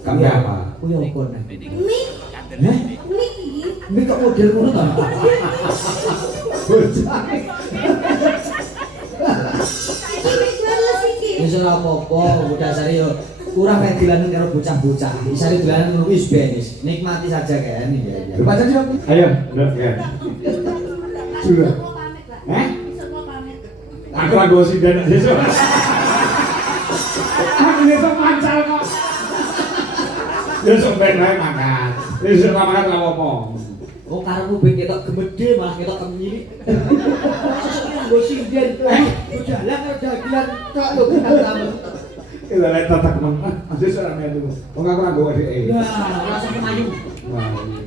Kamu apa? Kuwi apa nek? Mie. Heh? Mie Kok model ngono ta? Bocah. Wis ora apa-apa, udah sari yo kurang kayak dilanin karo bocah-bocah. Sari dilanin ngono wis benis. Nikmati saja kan ya. Baca sih. Ayo, udah ya. Sudah. Aku lagi gosip dan besok. Aku besok mancal kok. Besok ben wae makan. Besok makan lha opo? Oh karepmu ben ketok gemede malah ketok kemiri. Sesuk yang gosip den. Jalan karo dagelan tok lho tamu. Kita lihat tatak teman. Masih seorang itu. Oh nggak kurang gue deh. Nah, langsung kemayu.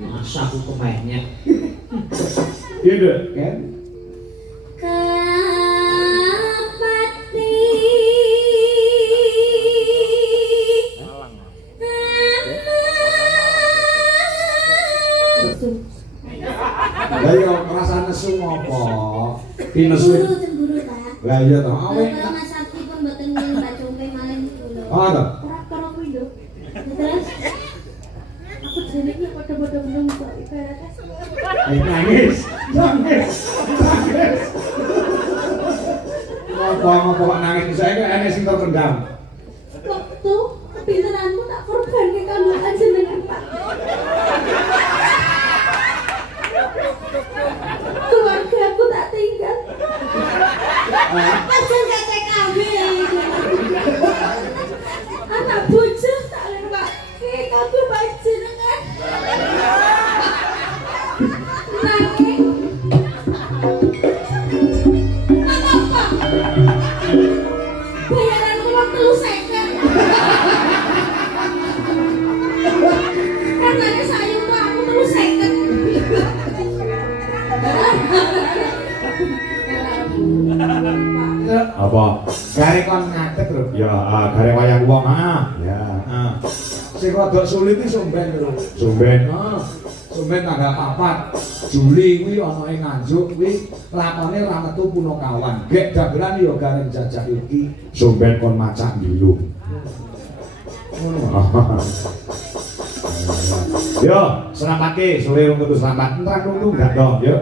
Masa aku kemainnya. Iya deh, kan? Lah yo perasaan nesu ngopo? Ki nesu. Cemburu ta. Lah iya toh. Kalau Mas Sakti pun mboten ngene Mbak Congke malih kula. Oh toh. Ora kuwi lho. Terus aku jane iki padha-padha menung kok ibaratnya. Nangis. Ngopo kok nangis bisa iki enek sing terpendam. Waktu kepinteranmu tak korban ke kanggo panjenengan Pak. Keluarga aku tak tinggal. Pancen gak TKW. Anak bocah tak lempake kanggo panjenengan. Nanging apa? Bayaran uang 3.000. Katanya sayang tuh aku 3.000. Apa? Gare kon ngadeg lho. Ya, gare wayang wong Ya, Sing rada sulit iki Sumben lho. Sumben. Sumben tanggal 4 Juli kuwi ana ing Nganjuk kuwi lakone ra metu Punakawan. Gek dagelan ya gareng jajak iki. Sumben kon macak ngilu. Yo, selamatke sore rung kudu selamat. Entar nunggu enggak dong, yo.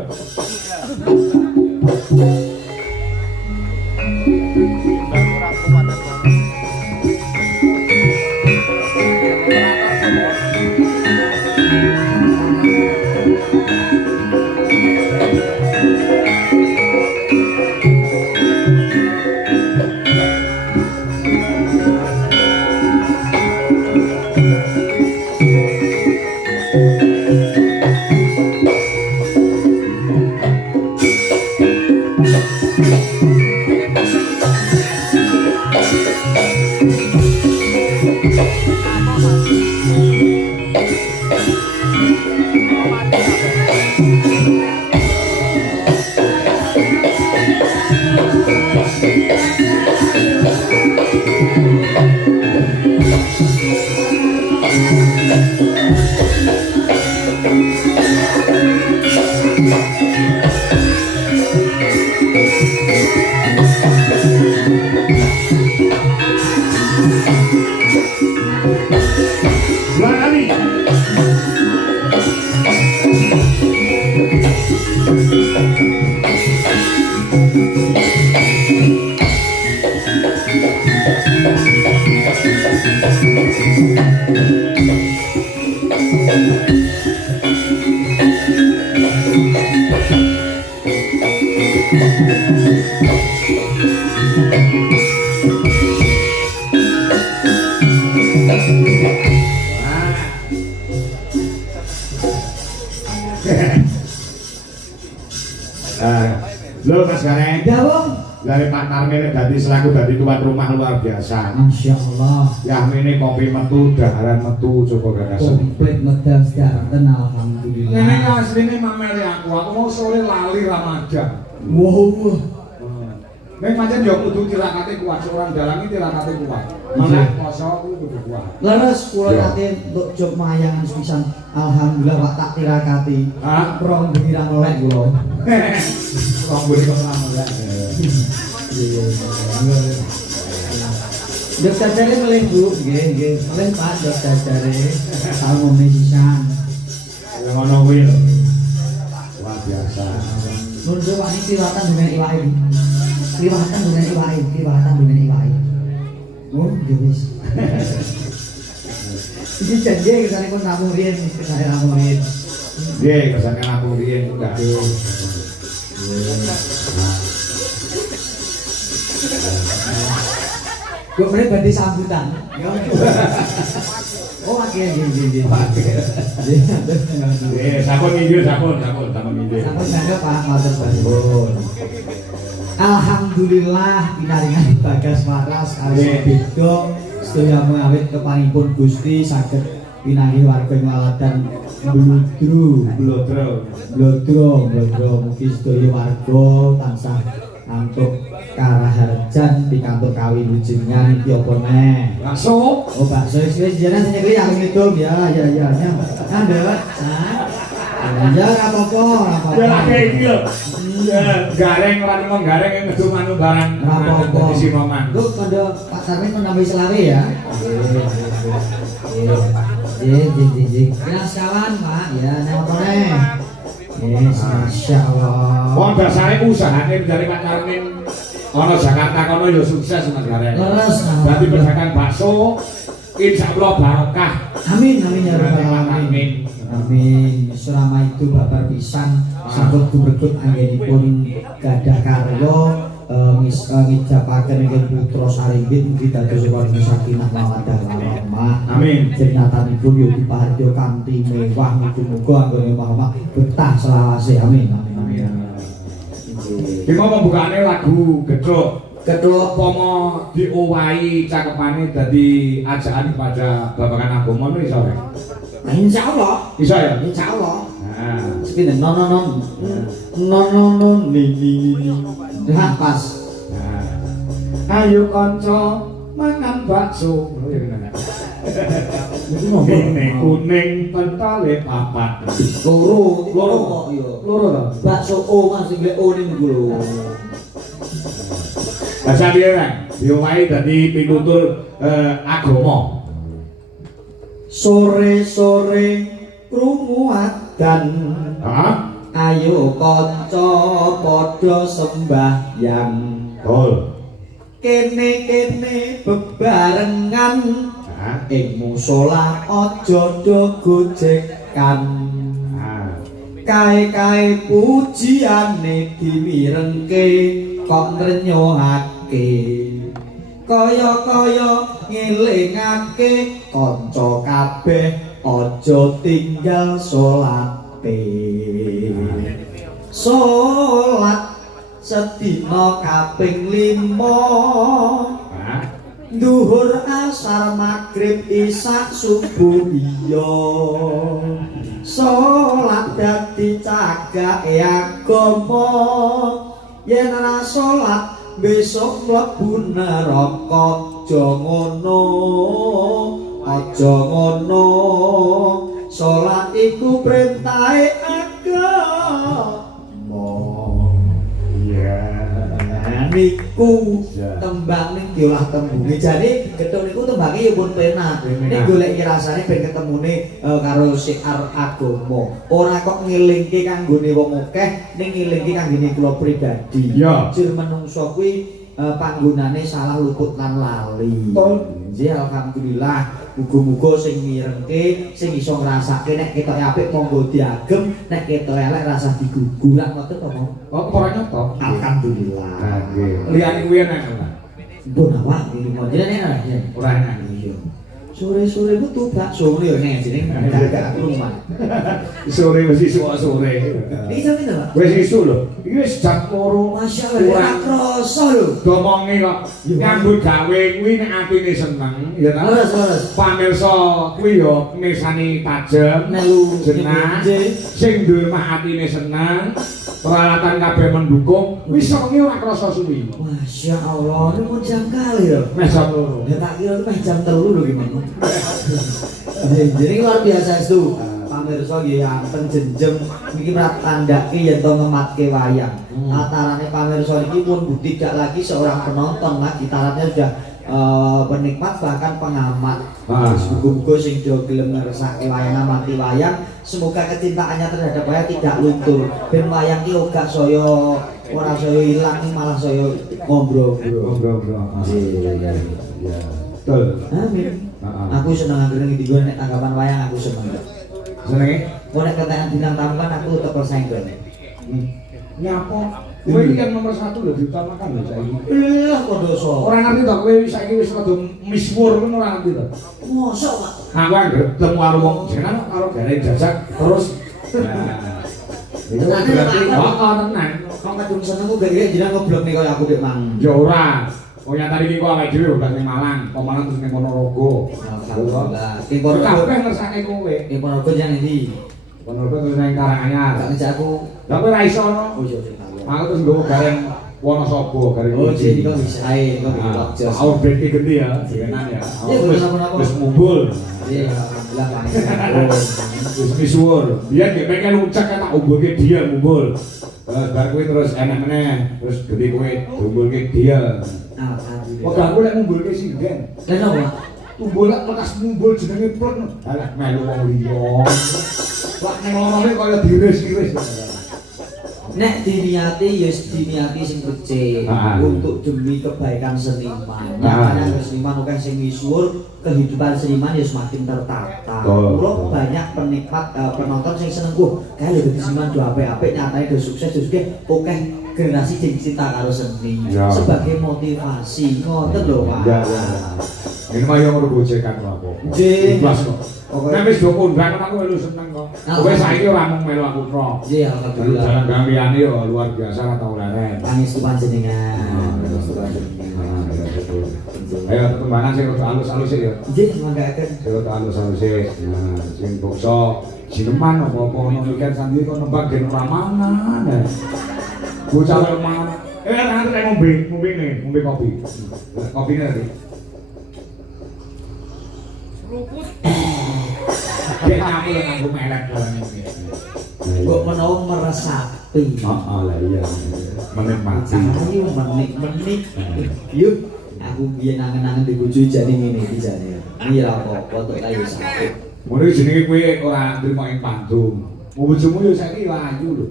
Lho Mas Gareng. Ya, Bang. Dari Pak Narmene dadi selaku dadi tuan rumah luar biasa. Masyaallah. Ya mene kopi metu, daharan metu, coba gagasan. Komplit medal sedanten alhamdulillah. Nenek asline mameli aku mau sore lali Ramadan. Wow. Nek pancen yo kudu tirakate kuat, seorang dalangi tirakate kuat. Malah poso kuwi kudu kuat. Leres kula nate untuk job mayangan sepisan. Alhamdulillah Pak tak tirakati. Hah? Rong bengi ra melek kula. Rong bengi kok ra melek. Dok jajare melih Bu, nggih. Melih Pak dok jajare. Salmone sisan. Ya ngono kuwi lho. Luar biasa. Nun wani kliwatan dengan iwake. Kliwatan dengan iwake. Oh, nggih wis. Iki janji kesane pun rampung riyen, kesane rampung riyen. Nggih, kesane rampung riyen juga. Kok meneh badhe sambutan. Oh, nggih. Sampun injil, sampun injil. Sampun mangga Pak matur suwun. Alhamdulillah pinaringan Bagas Waras kaliyan beda sedaya mengawit kepanipun Gusti saged pinanggih warga Waladan Blodro mugi sedaya warga tansah antuk karaharjan pikantuk kawilujengan iki apa neh. Bakso. Oh bakso wis jenengan sing nyekli aku ngidul ya. Andewat. Ya ora apa-apa. Ya lagi iki lho. Gareng ora nang gareng ngedum anu barang. Ora apa-apa. Di Sinoman. Lu kondo Pak Sarmin menambahi selawe ya. Nggih. Kira sekawan Pak ya nek apa neh. Yes, masyaallah. Wong dasare usahane dari Pak Sarmin ana Jakarta kono ya sukses Mas Gareng. Leres. Dadi pedagang bakso insyaallah barokah. Amin ya rabbal alamin. Amin. Selama itu babar pisan sampun gubregut anggenipun gadah karya ngijapaken ingkang putra sarimbit mugi dados warga sakinah mawaddah warahmah. Amin. Jenenganipun yo dipaharjo kanthi mewah muga-muga anggone omah-omah betah selawase. Amin. Iki mau pembukaane lagu Gedhok. Kedua Pomo diowahi cakepane dadi ajaan pada babagan agama iso ya? insyaallah. Iso ya? Insyaallah. Nah, Sepinten non ni. Dah pas. nah. Ayo kanca mangan bakso. Kuning pentale papat. Loro kok yo. Loro to. Bakso O Mas sing O ning niku lho. Bahasa dia kan, diowahi dadi pitutur agama. Sore-sore krungu adzan. Hah? Ayo kanca padha sembahyang. Betul. Kene-kene bebarengan Hah? ing musala aja do gojekan. Nah. Kae-kae pujiane dimirengke kok nrenyohake. Kaya-kaya ngelingake kanca kabeh aja tinggal salate. Salat sedina kaping 5. Hah? Duhur asar magrib isak subuh iya. Salat dadi cagake agama. Yen ora salat besok mlebu neraka. Aja ngono. Salat iku perintahe agama. Iya. Niku tembang ning diolah tembunge. Jadi gedhok niku tembange ya pun penak. Nek golek rasane ben ketemune karo syiar agama. Ora kok ngelingke kanggone wong akeh, ning ngelingke kanggone kula pribadi. Jil menungso kuwi panggonane salah luput lan lali. Nggih alhamdulillah. Muga-muga sing mirengke, sing iso ngrasake nek ketoke apik monggo diagem, nek ketoke elek rasah diguguran ngoten to, Mas. Oh, ora nyoto. Alhamdulillah. Nggih. Liyane kuwi enak. Mbon awak iki mo jenenge enak ya. Ora enak. Iya. Sore-sore butuh bakso ngene yo nek jeneng dadak rumah. Sore wis isuk sore. Iki sampe to, Pak? Wis isuk lho. Iki wis jam 2. Masyaallah ora krasa lho. Domonge kok nyambut gawe kuwi nek atine seneng, ya ta? Leres. Pamirsa kuwi yo mirsani tajem, Melu jenah, sing duwe mah atine seneng, peralatan kabeh mendukung, wis wengi ora krasa suwi. Masyaallah, ini pun jam kali lho. Meh jam 2. Ya tak kira itu jam 3 lho gimana. Jadi luar biasa itu. Pamirsa nggih anten jenjem niki tandake yen to ngematke wayang. Atarane pamirsa niki pun tidak lagi seorang penonton lagi, taratnya sudah penikmat bahkan pengamat. Ah. Muga-muga sing do gelem ngersake wayang amati wayang, semoga kecintaannya terhadap wayang tidak luntur. Ben wayang ki ora saya ora saya ilang malah saya ngombro-ngombro. Ngobrol-ngobrol. Iya. Ya. Betul. Amin. Heeh. Aku seneng anggere ngendi gua nek tanggapan wayang aku seneng. Senenge? Kok nek ketekan bintang tamu kan aku teko senggol. Nyapa? Kowe iki yang nomor 1 lho diutamakan lho saiki. Lah kok dosa. Ora ngerti to kowe saiki wis rada misuwur ngono ora ngerti to. Mosok, Pak. Aku anggere ketemu karo wong jenengan karo gare jajak terus nah. Itu berarti tenan. Kok kadung seneng kok gak jenengan ngoblok nih kaya aku dek mang. Ya ora. Oh nyata iki kok awake dhewe udah ning Malang, kok Malang terus ning Ponorogo. Alhamdulillah. King Ponorogo. Kabeh ngersake kowe. King Ponorogo yang ini. Ponorogo terus ning Karanganyar. Gak ngejak aku. Lah kowe ra iso no. Oh iya iya. Aku terus nggowo gareng Wonosobo, gareng. Oh jadi kok bisa ae kok Ah, jos. Aku beki gede ya, jenengan ya. Iya, Aku kenapa-napa. wis mumbul. Iya alhamdulillah Pak. Wis misuwur. Biyen gek pengen ucak tak umbulke dia mumbul. Terus bar kowe terus enak meneh, terus gede kowe umbulke dia. Alhamdulillah. Wong aku lek ngumbulke sinden. Lah apa? Tumbul lek lekas mumbul jenenge plek. Alah melu wong liya. Lek ning lorone kaya diris-iris. Nek diniati ya diniati sing becik untuk demi kebaikan seniman. Makanya seniman akeh sing misuwur, kehidupan seniman ya semakin tertata. Kulo banyak penikmat penonton sing seneng kok kae lho seniman do apik-apik nyatane do sukses juga akeh generasi sing cinta karo seni sebagai motivasi. Ngoten lho, Pak. Ya ya. Ini mah yang mergojekan aku. Nggih. Ikhlas kok. Nek wis do kondang aku melu seneng kok. Kowe saiki ora mung melu aku tok. Nggih, alhamdulillah. Jalan gang liyane yo luar biasa ora tau leren. Pangestu panjenengan. Pangestu panjenengan. Ayo tetembangan sing rada alus-alus sik ya. Nggih, manggaken. Sing rada alus-alus sik. Nah, sing bokso sineman apa-apa ono mikir sandi kok nembang gen ora mangan. Bocah lemah. Nanti nek ngombe kopi. Kopine tadi. Dia nyapu dengan nganggo melek dalam ini. Kok menawa meresapi. Heeh lah iya. Menikmati. Ayo menik. Yuk, aku biyen nangen-nangen di bojo jane ngene iki jane. Iya apa-apa tok ta yo sakit. Mulai jenenge kowe ora nrimo ing pandum. Bojomu yo saiki ayu lho.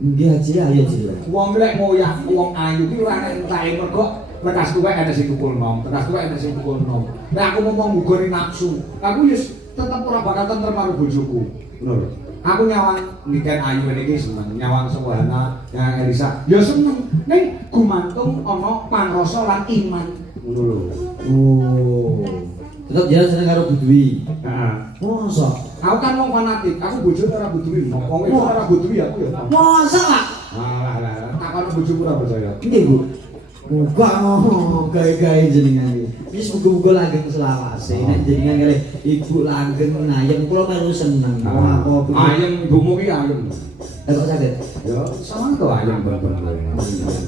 Nggih Haji ayo Ji. Wong lek moyah wong ayu ki ora nek entahe mergo tekas tuwek ana sing pukul nom, tekas tuwek ana sing pukul nom. Nek aku ngomong nggone nafsu, aku yo tetep ora bakal tentrem karo bojoku. Ngono lho. Aku nyawang niken ayu iki seneng, nyawang Suwana, nyawang Elisa. Ya seneng. Ning gumantung ana pangrasa lan iman. Ngono lho. Oh. Tetep jalan seneng karo Budwi. Heeh. Mosok. Aku kan wong fanatik, aku bojone ora butuhin. Wong itu ora butuhi aku ya. Mosok, Pak. Alah, takon bojoku ora percaya. Nggih, Bu. Muga gawe-gawe jenengan iki. Wis muga-muga langgeng selawase. Nek jenengan kalih ibu langgeng ngayem kula melu seneng. Wong apa ayem ibumu ki ayem. kok saged. Ya, sama to ayem ben-ben.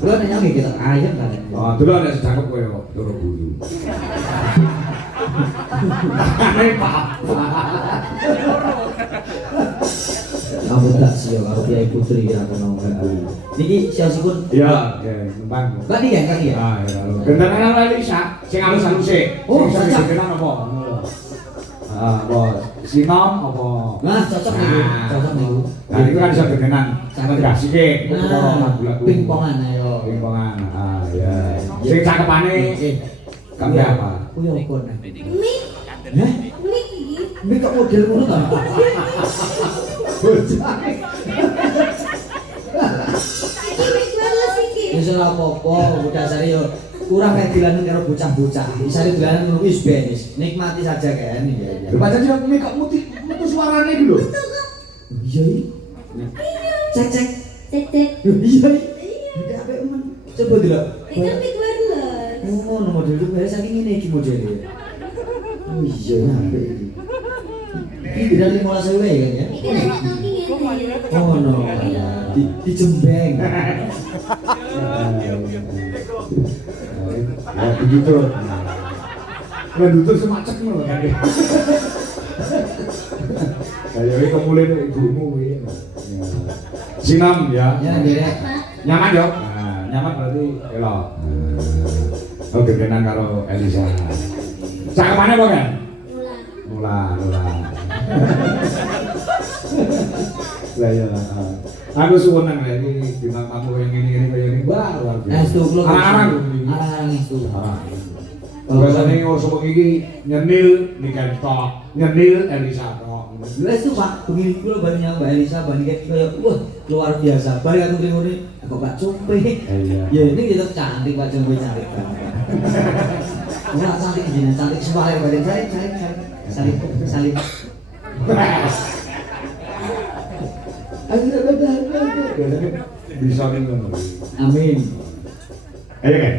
Kula nek nyami kita ayem kan. Oh, delok nek cakep kowe kok loro bulu. Nek papa. Aku tak siap karo Kiai Putri ya kono ngerti. Niki siosipun. Iya, nembang. Tadi ya kan ya. Ah, ya. Gendangan ala Lisa, sing alus-alus e. Oh, sing cocok. gendan apa? Ah, apa? Sinom apa? Nah, cocok nih. Cocok nih. Nah, itu kan bisa gendan. Sama dikasih Nah, pingpongan ayo. Pingpongan. Ah, ya. Sing cakepane kabeh apa? Kuwi apa nek? Mik, Hah? mik iki. Mik kok model ngono ta? Bocah. Iki mik bales iki. Wis ora apa-apa, dasare yo kurang kayak dilanen karo bocah-bocah. Isane dilanen ngono wis benes. Nikmati saja kan ya. Lho pancen sing mik kok metu suarane iki lho. Iya iki. Cek cek. Cek. Iya iki. Udah apik men. Coba delok. Itu mik bales. Oh, nomor model itu saking ngene iki modele. Oh iya apik iki. Iki dari 15.000 ya kan ya? Iki nek nonton iki ngene. Oh no. Di Jembeng. Ya begitu. Ngedutur semacet ngono kan. Kayak iki kemule ibumu kuwi. Sinam ya. Ya, Dek. Nyaman yo. Nah, nyaman berarti elok. Oh, gedenan karo Elisa. Cakepane apa kan? Mula. Mula. Lah ya. Aku suwun nang iki bintang tamu yang ini kaya ini luar biasa. Estu kula. Arang-arang. Arang-arang estu. Biasane ngurus iki nyenil Niken tok, nyenil Elisa tok. Lha itu Pak, begini kula bari nyang Mbak Elisa bari kaya wah luar biasa. Bari aku ngene kok Pak Cumpe. Iya. Ya ini kita cantik Pak Cumpe cantik banget. Ora cantik jenengan cantik sumpah badan saling. Bisa nih ngono. Amin. Ayo kan.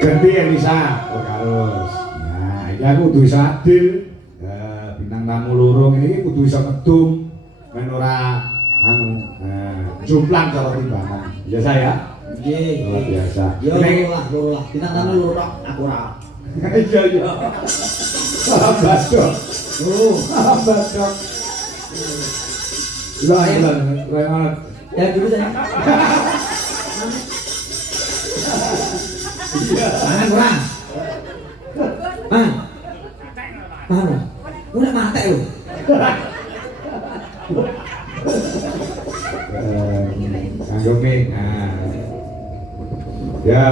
Ganti Elisa, oh harus. Nah, ini aku kudu bisa adil. Bintang tamu loro ini kudu bisa ngedum, men ora anu, jumplang cara timbangan. Biasa ya? Nggih. Luar biasa. Yo loro lah. Bintang tamu loro tok, aku ora. Iya iya. Salam badok. Salam badok. Lah lah. Ya dulu saya. Mana kurang? Mana? Udah mati lu. Kanggo mie. Ya.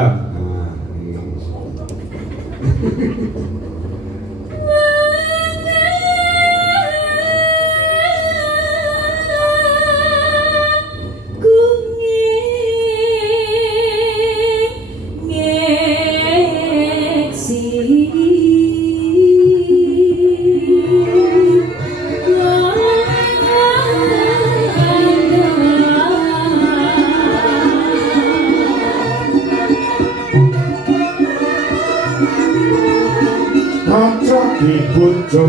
Dibujuk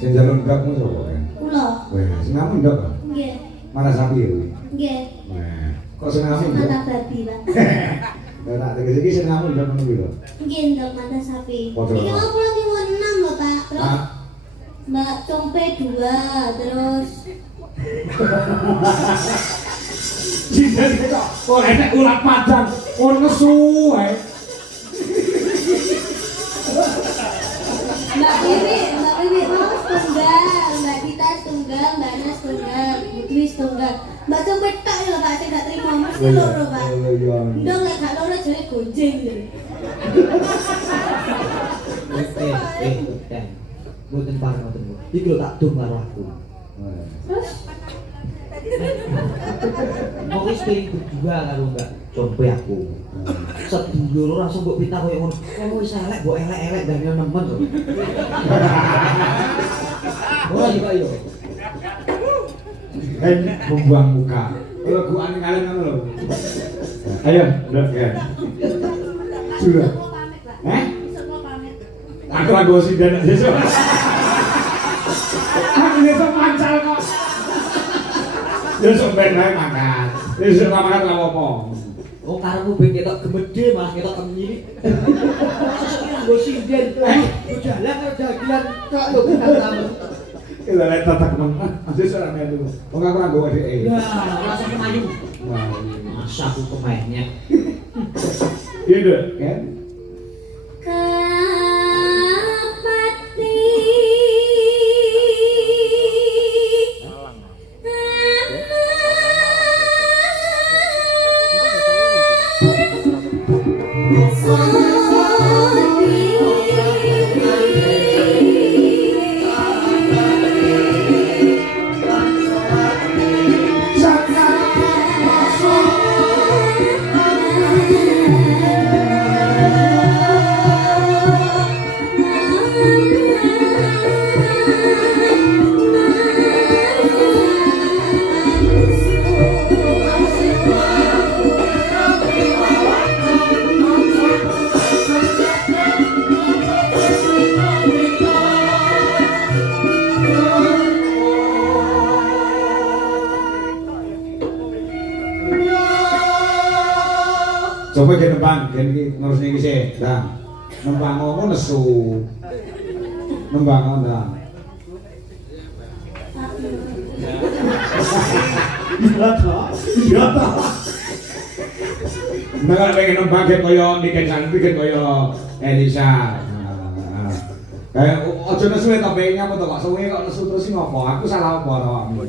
sing jalur ndakmu sapa kan? Kula. Weh, sing ngamu ndak kan? Nggih. Mana sapi ya kuwi? Nggih. Weh, kok sing ngamu ndak? Mata babi, Pak. Lah tak tegese iki sing ngamu ndak ngono kuwi lho. Nggih, ndok mata sapi. Padha, Iki Pak. mau pulang minggu 6 lho, Pak. Terus Ah, Mbak Compe 2, terus jinten kok kok enek ulat padang, kon nesu wae. Mbak Bibi mau setunggal, Mbak Dita setunggal, Mbak Nas setunggal, Putri setunggal. Mbak Compe tak ya, Pak, saya gak terima mesti loro, Pak. Ndok lek gak loro jare gonjing. Mboten pareng ngoten, Bu. Iki lho tak dum karo aku. Terus Mau wis pengen berdua karo Mbak Compe aku. Sedulur langsung mbok pitah koyo ngono. Kamu wis elek, mbok elek-elek dan yo nemen to. Ora iki Pak yo. Membuang muka. Kalau gua aneh kalian ngono lho. Ayo, ndok ya. Sudah. mau pamit, Pak. Aku lagi gosip dan Yesus. Aku ini sama Ya sampean bae makan. Wis ora makan ora apa-apa. Oh karepmu ben ketok gemede malah ketok kemiri. Sesuk iki nggo sinden. Jalan dagelan kok lho tamu. Kita lihat tata kemenang. Aja ora melu. Wong aku ora nggo dhek. Ya, langsung kemayu. Masa aku kemainnya. Iya, Dok, kan? Kapati Coba ke nembang, gen ngurus iki sih. Dah. Nembang ngono nesu. Nembang ngono dah. Iya toh. Iya toh. Nggak pengen nembang gen koyo Niken Santi gen koyo Elisa. Ojo nesu to pengen apa to kok suwe kok nesu terus ngopo? Aku salah apa to awakmu?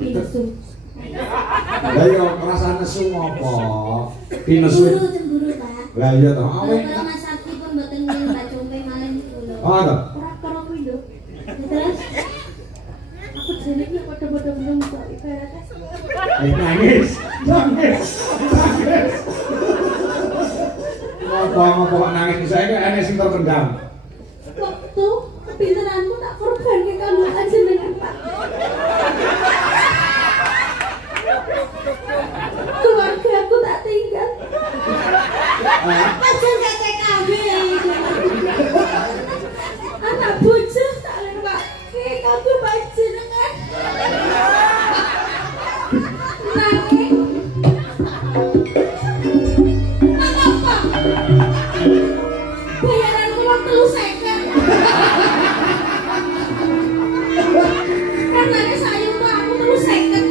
Nesu. Lah yo perasaan nesu ngopo? Ki nesu. Cemburu, Pak. Lah iya toh. Kalau Mas Sakti pun mboten ngen Mbak Compe malih niku lho. Oh, toh. Ora karo kuwi lho. Terus aku jane iki padha-padha belum kok ibaratnya. Nangis. Nangis. Nangis. Ngopo kok nangis saya kan sing terpendam. Waktu kepinteranku tak korbanke kanggo panjenengan, Pak. Keluarga aku tak tinggal. Pacar gak TKW. Anak bocah tak lempake kanggo panjenengan. Nangis. Apa? Bayaranku waktu lu seket. Karena sayang tuh aku terus seket.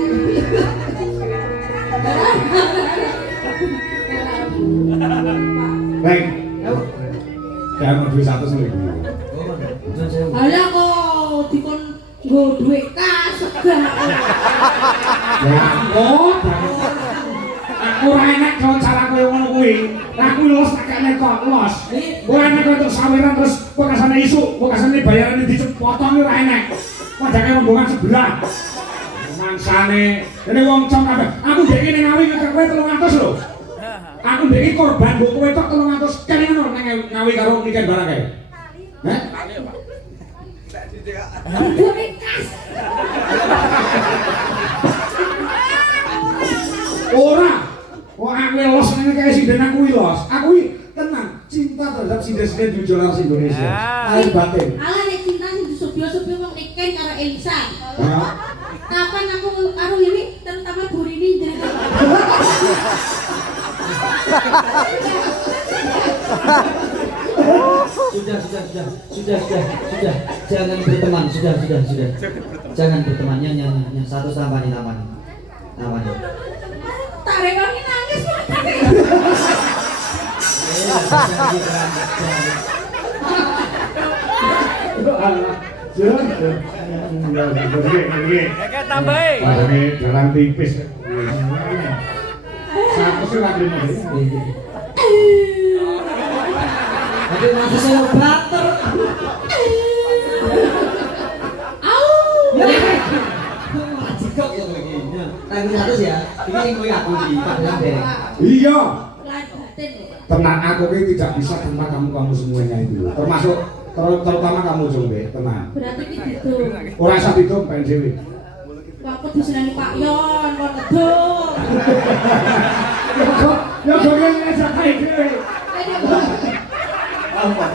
Neng. Jangan duit 100 lho. Alah kok dikon nggo duit kas segah. Ya aku ora enak kalau cara koyo ngono kuwi. Aku los tak kene kok los. Ora enak untuk saweran terus bekasane isuk, bekasane bayaran dipotong ora enak. Padahal rombongan sebelah. Mangsane, ini wong cong kabeh. Aku ndek kene ngawi ke kowe 300 lho. Aku ndek iki korban mbok kowe tok 300 kali ngono nang ngawi karo Niken barang kae. Heh? Duit kas. Ora. Wong aku los nang kaya sinden aku los. Aku tenang, cinta terhadap sinden-sinden di Jolas Indonesia. Air batin. Alah nek cinta sing disubyo-subyo wong Niken karo Elisa. Ya. Kapan aku karo Wiwi terutama Burini jadi. Sudah. Jangan berteman, sudah. Jangan berteman, nyanyi. Satu tampani. Tak rekoni nangis makane. Kayak tambahin. Padahal jalan tipis. Satu sih lagi nih. Tapi masih saya bater. Cekok ya begini. Tapi 100 ya. Ini yang gue aku di Padang deh. Iya. Lan batin lho. Tenang, aku ini tidak bisa tanpa kamu semuanya itu. Termasuk terutama kamu Jombe, tenang. Berarti iki gitu. Ora usah ditum pengen dhewe. Aku diseneni Pak Yon kon ngeduk. Ya kok ngejak kae dhewe. Apa?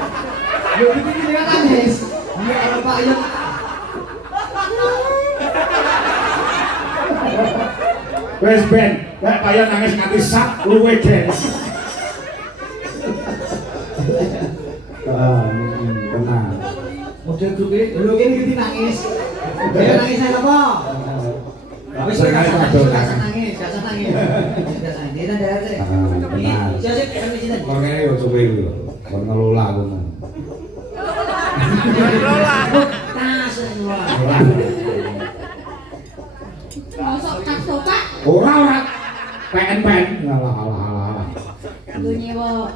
Yo iki dia nangis. Dia ada Pak Yon. Wes ben, lek kaya nangis nganti sak luwe gen. Tenang. Model grup ini, lu ini gitu nangis. Dia nangis apa? Wis gak usah nangis. Dia ndak ada. Tenang. Siapa sih kan mesti. Kok ngene yo suwe iki lho. Kon ngelola aku. Tas semua. Masuk tas Pak. Ora. Pen. Alah. Nggo nyewa.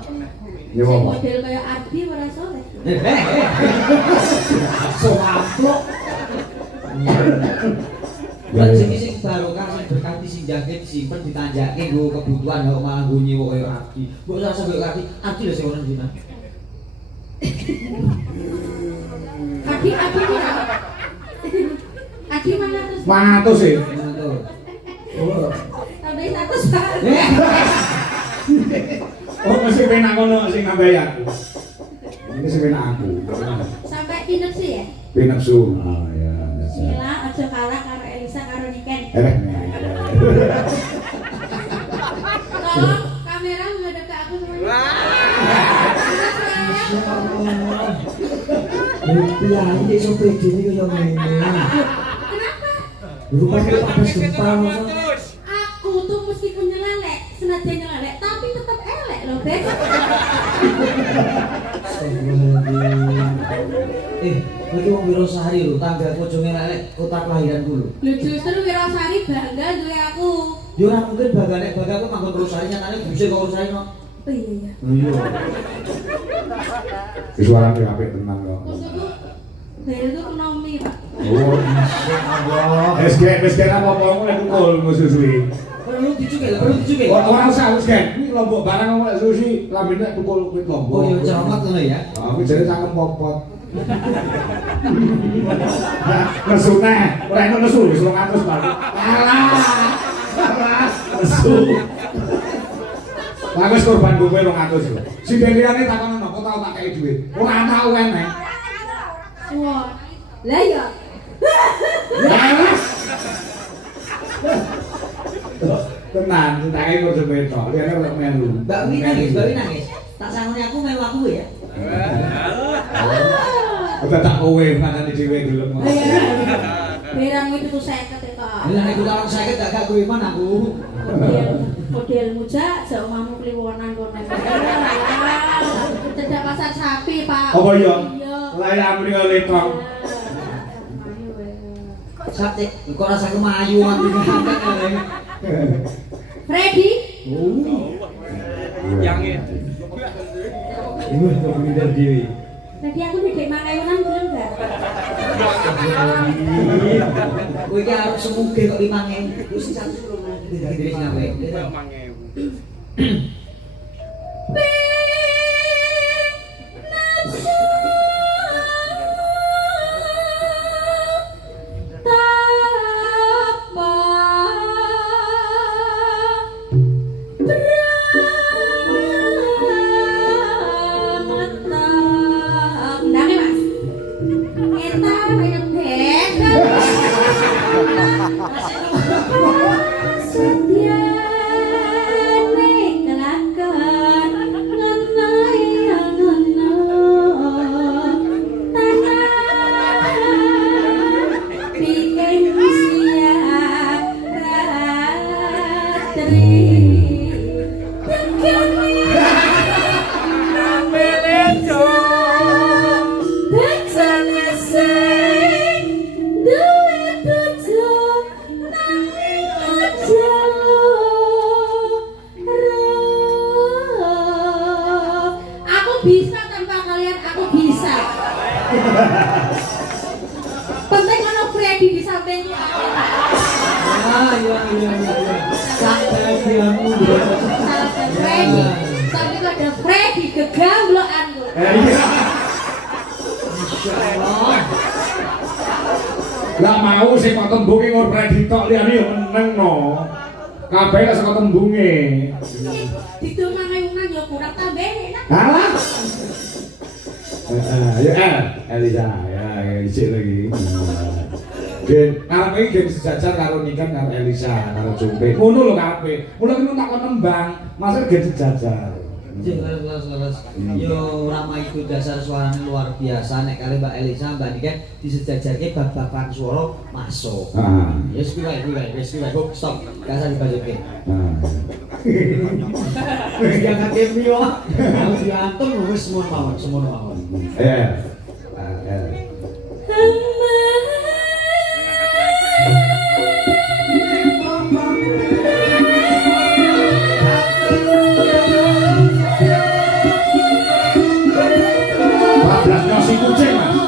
Nyewa apa? Model kaya Ardi ora soleh. Soamplok. Ya, ya. Sing barokah sing berkah disinjake disimpen ditanjake nggo kebutuhan kok malah nggo nyewa kaya Ardi. Mbok ora sampe Ardi lho sing ono dina. Adi pira? Adi mana terus? 100 sih. Oh. Tambah 100 Pak. Oh, masih penak kono sing nambahi aku. Ini sing penak aku. Sampai pinep sih ya. Pinapsu. Ah ya. Sila aja kalah karo Elisa karo Niken. Tolong kamera menghadap ke aku semuanya. Ya, ini so pede ini kaya ngene. Kenapa? Rupanya pas gempa masa. Aku tuh meskipun nyelelek, senajan nyelelek, tapi tetap elek loh, Beb. Lagi wong Wirosari lho, tangga pojone lelek kota kelahiranku lho. Lho justru Wirosari bangga duwe aku. Yo ora mungkin bangane aku manggon Wirosari nyatane bisa kok Wirosari no. Oh iya. Iya. Suarane apik tenang kok. Maksudku Bel itu ekonomi, Pak. Oh, Allah. Wis apa-apa mulai tukul musuhi. Perlu dicukil. Ora usah wis gen. Iki lombok barang kok susi lambene tukul kuwi lombok. Oh iya cermat ngono ya. Aku jare cangkem popot. Nesune, ora enak nesu wis 200 Pak. Alah. Nesu. Lah wis korban kowe 200 lho. Sing liyane takono kok tau tak kei dhuwit. Ora tau eneh. Wah. Lah ya. Tenang, tak kei kok sepetok. Liyane kok melu. Mbak Wi nangis. Tak sangone aku melu aku ya. Udah tak kowe manane dhewe gelem. Berang itu 50 ya, Kak. Lah nek kula sakit gak kowe man aku. Modelmu jak omahmu kliwonan kono. Cedak pasar sapi, Pak. Apa iya? Iya. Lah mriko letong. Sate kok rasa kemayu aku ngangkat ngene. Freddy? Yange. Wah, kok pinter dhewe. Tadi aku dedek mangayunan belum enggak? Kowe iki arep semuge kok 5.000. Wis satu lho dadi sampe. 5.000. Bisa tanpa kalian, aku bisa. Penting kalau Freddy di samping. Iya. Sampai diamu. Ada Freddy, tapi kok ada Freddy gegambloanku. Iya. Insyaallah. Lah mau sing kok tembunge ngor Freddy tok liyane yo meneng no. Kabeh lek saka tembunge. Dido mangayunan yo kurang tambah enak. Alah. Ya Elisa, ya icik lagi. Gen, karepe iki gen sejajar karo Niken karo Elisa karo Jumpe. Ngono lho karepe. Mula kene tak nembang, maksud gen sejajar. Leres. Yo Rama itu dasar suaranya luar biasa. Nek kali Mbak Elisa, Mbak Niken disejajarke bab-baban swara masuk. Ya wis kuwi. Stop. Kasar dibajoke. Jangan kemio. Harus diatur wis semono mawon. Nasi kucing mas.